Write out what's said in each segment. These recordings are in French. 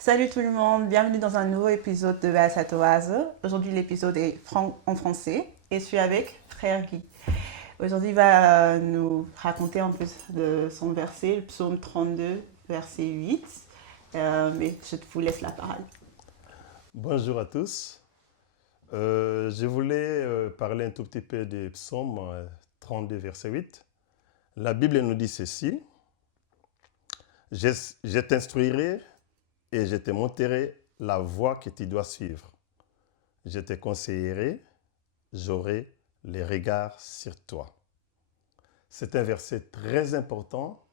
Salut tout le monde, bienvenue dans un nouveau épisode de Bas à Toise. Aujourd'hui l'épisode est en français et je suis avec Frère Guy. Aujourd'hui il va nous raconter un peu de son verset, le psaume 32, verset 8. Mais je vous laisse la parole. Bonjour à tous. Je voulais parler un tout petit peu des psaumes 32, verset 8. La Bible nous dit ceci. Je t'instruirai et je te montrerai la voie que tu dois suivre. Je te conseillerai, j'aurai les regards sur toi. C'est un verset très important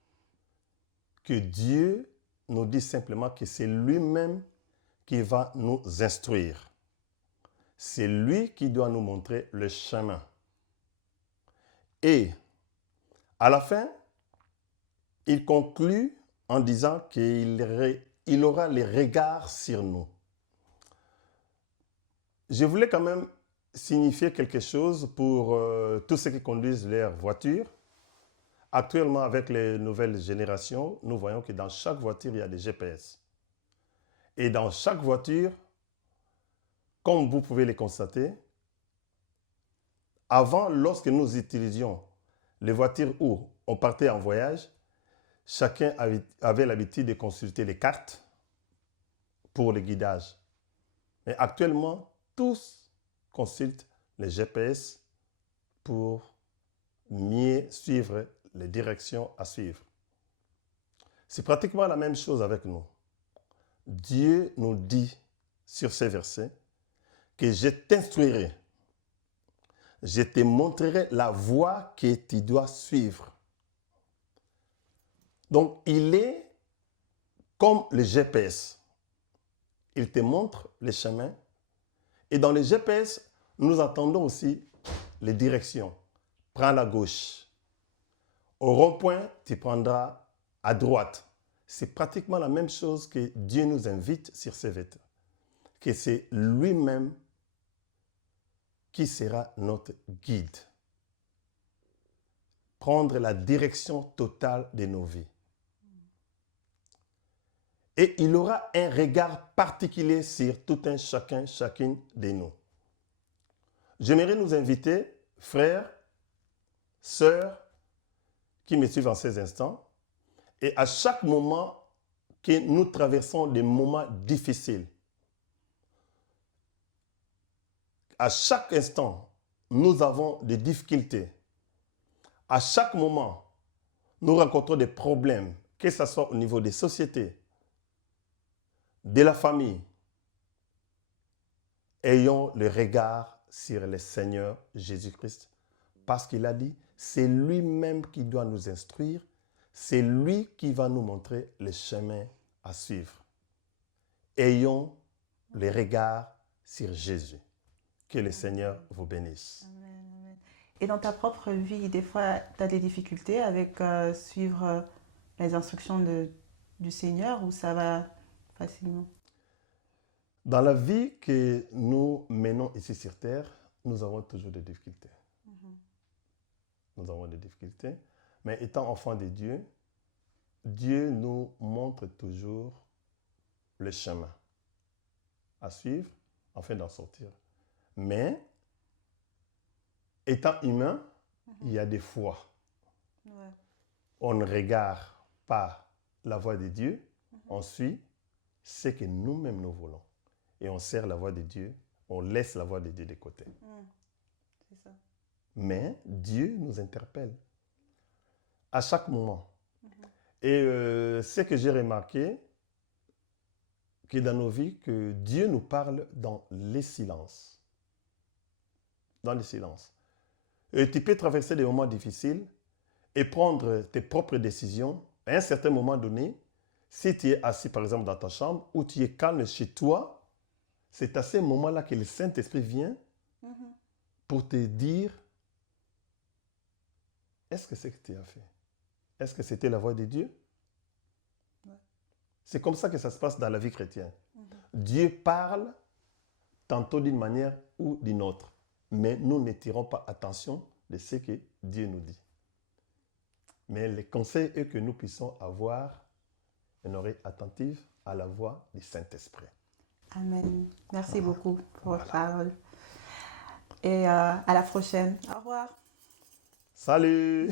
que Dieu nous dit simplement que c'est lui-même qui va nous instruire. C'est lui qui doit nous montrer le chemin. Et à la fin, il conclut en disant qu'il aura les regards sur nous. Je voulais quand même signifier quelque chose pour tous ceux qui conduisent leur voiture. Actuellement, avec les nouvelles générations, nous voyons que dans chaque voiture, il y a des GPS. Et dans chaque voiture, comme vous pouvez le constater, avant, lorsque nous utilisions les voitures où on partait en voyage, chacun avait l'habitude de consulter les cartes pour le guidage. Mais actuellement, tous consultent les GPS pour mieux suivre les directions à suivre. C'est pratiquement la même chose avec nous. Dieu nous dit sur ces versets que je t'instruirai, je te montrerai la voie que tu dois suivre. Donc, il est comme le GPS. Il te montre les chemins. Et dans le GPS, nous entendons aussi les directions. Prends la gauche. Au rond-point, tu prendras à droite. C'est pratiquement la même chose que Dieu nous invite sur ces vêtements. Que c'est lui-même qui sera notre guide. Prendre la direction totale de nos vies. Et il aura un regard particulier sur tout un chacun, chacune de nous. J'aimerais nous inviter, frères, sœurs, qui me suivent en ces instants, et à chaque moment que nous traversons des moments difficiles, à chaque instant, nous avons des difficultés. À chaque moment, nous rencontrons des problèmes, que ce soit au niveau des sociétés, de la famille. Ayons le regard sur le Seigneur Jésus-Christ, parce qu'il a dit, c'est lui-même qui doit nous instruire, c'est lui qui va nous montrer le chemin à suivre. Ayons le regard sur Jésus. Que le Seigneur vous bénisse. Amen. Et dans ta propre vie, des fois, tu as des difficultés avec suivre les instructions du Seigneur ou ça va facilement? Dans la vie que nous menons ici sur terre, nous avons toujours des difficultés. Nous avons des difficultés. Mais étant enfants de Dieu, Dieu nous montre toujours le chemin à suivre afin d'en sortir. Mais, étant humain, il y a des fois, Ouais. on ne regarde pas la voie de Dieu, on suit ce que nous-mêmes nous voulons. Et on sert la voie de Dieu, on laisse la voie de Dieu de côté. C'est ça. Mais Dieu nous interpelle à chaque moment. Et ce que j'ai remarqué, que dans nos vies, que Dieu nous parle dans les silences. Dans les silences. Et tu peux traverser des moments difficiles et prendre tes propres décisions. À un certain moment donné, si tu es assis par exemple dans ta chambre ou tu es calme chez toi, c'est à ce moment-là que le Saint-Esprit vient pour te dire, est-ce que c'est ce que tu as fait? Est-ce que c'était la voix de Dieu? Ouais. C'est comme ça que ça se passe dans la vie chrétienne. Dieu parle tantôt d'une manière ou d'une autre, mais nous ne tirons pas attention de ce que Dieu nous dit. Mais le conseil est que nous puissions avoir une oreille attentive à la voix du Saint-Esprit. Amen. Merci beaucoup pour votre parole. Et à la prochaine. Au revoir. Salut!